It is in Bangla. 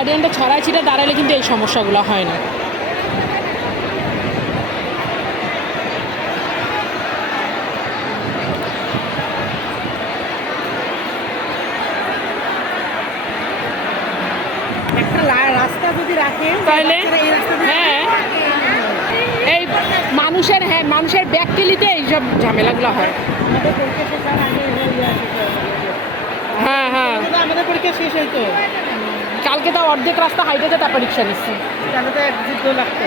গার্ডিয়ানটা ছড়ায় ছিটা দাঁড়ালে কিন্তু এই সমস্যাগুলো হয় না। একটা রাস্তা যদি রাখেন তাহলে এই রাস্তা হ্যাঁ, এই মানুষের ব্যাকটেলিতে এইসব ঝামেলাগুলো হয়। আমাদের পরীক্ষা শেষ হওয়ার আগে হ্যাঁ হ্যাঁ, আমাদের পরীক্ষা শেষ হইতো, কালকে তো অর্ধেক রাস্তা হাইটেতে তারপর রিক্সা নিচ্ছি। তাহলে তো এক যুদ্ধ লাগতো।